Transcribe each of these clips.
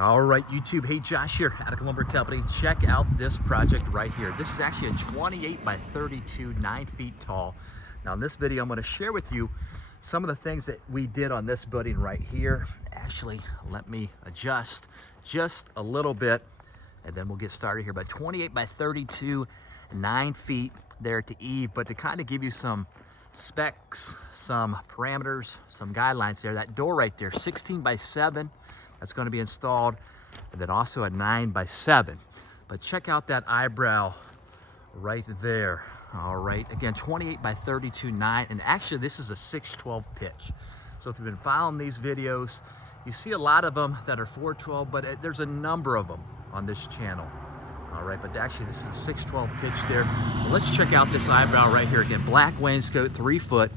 All right, YouTube. Hey, Josh here, Attica Lumber Company. Check out this project right here. This is actually a 28 by 32, 9 feet tall. Now, in this video, I'm going to share with you some of the things that we did on this building right here. Actually, let me adjust just a little bit, and then we'll get started here. But 28 by 32, 9 feet there at the eave. But to kind of give you some specs, some parameters, some guidelines there, that door right there, 16 by 7. That's going to be installed, and then also a 9 by 7. But check out that eyebrow right there. All right, again, 28 by 32, 9, and actually this is a 612 pitch. So if you've been following these videos, you see a lot of them that are 412, but there's a number of them on this channel. All right, but actually this is a 612 pitch there. Well, let's check out this eyebrow right here. Again, black wainscot, 3 foot.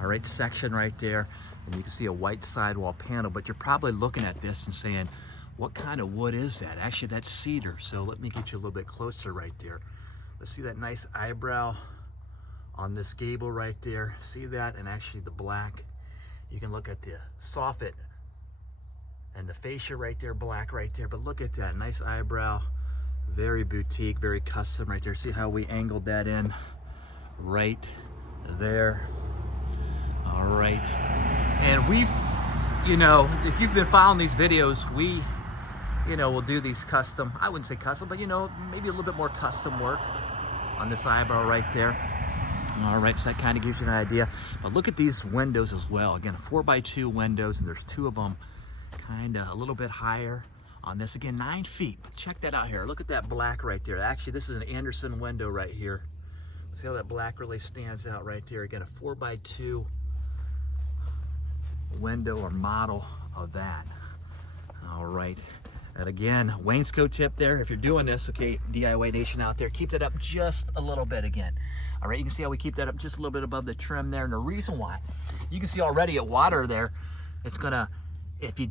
All right, section right there. And you can see a white sidewall panel, but you're probably looking at this and saying, what kind of wood is that? Actually, that's cedar. So let me get you a little bit closer right there. Let's see that nice eyebrow on this gable right there. See that? And actually the black. You can look at the soffit and the fascia right there, black right there. But look at that, nice eyebrow. Very boutique, very custom right there. See how we angled that in right there. All right. And we've, if you've been following these videos, we, we'll do these custom, I wouldn't say custom, but maybe a little bit more custom work on this eyebrow right there. All right, so that kind of gives you an idea. But look at these windows as well. Again, 4x2 windows, and there's 2 of them kind of a little bit higher on this. Again, 9 feet. Check that out here. Look at that black right there. Actually, this is an Anderson window right here. See how that black really stands out right there. Again, a 4x2 window or model of that. All right, and again, wainscot tip there. If you're doing this, okay, DIY Nation out there, keep that up just a little bit again. All right, you can see how we keep that up just a little bit above the trim there, and the reason why, you can see already at water there, it's gonna, if you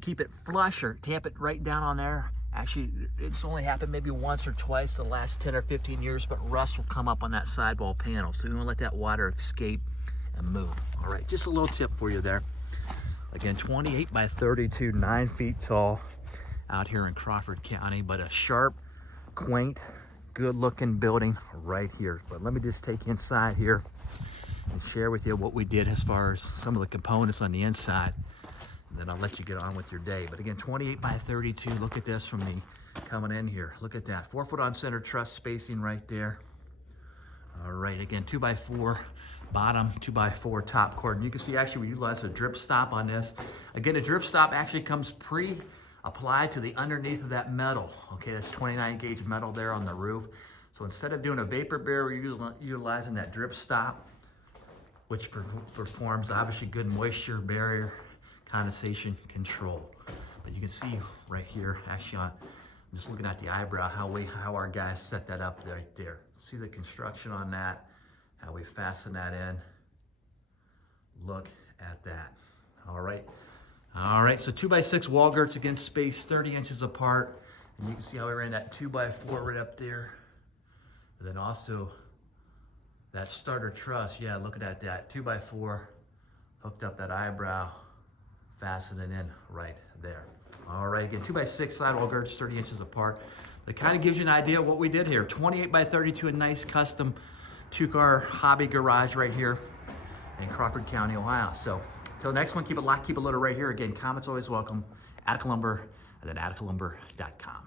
keep it flush or tamp it right down on there, actually it's only happened maybe once or twice the last 10 or 15 years, but rust will come up on that sidewall panel, so you want to let that water escape and move. All right, just a little tip for you there. Again, 28 by 32, 9 feet tall out here in Crawford County, but a sharp, quaint, good looking building right here. But let me just take you inside here and share with you what we did as far as some of the components on the inside. And then I'll let you get on with your day. But again, 28 by 32, look at this from me coming in here. Look at that, 4 foot on center truss spacing right there. All right, again, 2x4 bottom, 2x4 top cord. And you can see actually we utilize a drip stop on this. Again, a drip stop actually comes pre-applied to the underneath of that metal. Okay, that's 29 gauge metal there on the roof. So instead of doing a vapor barrier, we're utilizing that drip stop, which performs obviously good moisture barrier condensation control. But you can see right here, actually I'm just looking at the eyebrow, how our guys set that up right there. See the construction on that, how we fasten that in. Look at that. All right, so 2x6 wall girts, again, spaced 30 inches apart. And you can see how we ran that 2x4 right up there. And then also that starter truss, yeah, look at that 2x4, hooked up that eyebrow, fastening in right there. All right, again, 2x6 sidewall girts, 30 inches apart. But it kind of gives you an idea of what we did here. 28 by 32, a nice custom 2-car hobby garage right here in Crawford County, Ohio. So until next one, keep it locked, keep it loaded right here. Again, comments always welcome. Attica Lumber, and then atticalumber.com.